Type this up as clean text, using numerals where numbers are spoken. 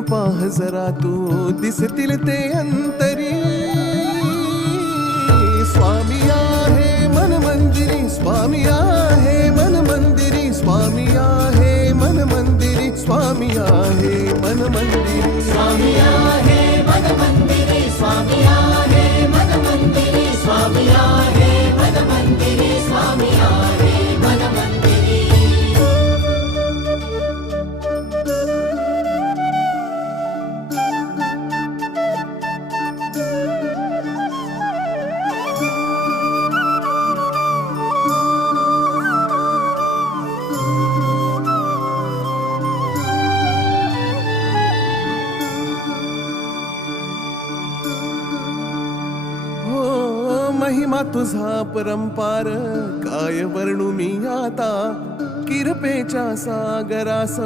फिरून पाह जरा तू दिसतील ते अंतरी. स्वामी आहे मन मंदिरी, स्वामी आहे मन मंदिरी, स्वामी आहे मन मंदिरी, स्वामी आहे मन मंदिरी. स्वामी आहे मन मंदिरी, स्वामी आहे मन मंदिरी, स्वामी आहे मन मंदिरी, स्वामी आहे मन मंदिरी. महिमा तुझा परंपार काय वर्णू मी आता. किरपेच्या सागरास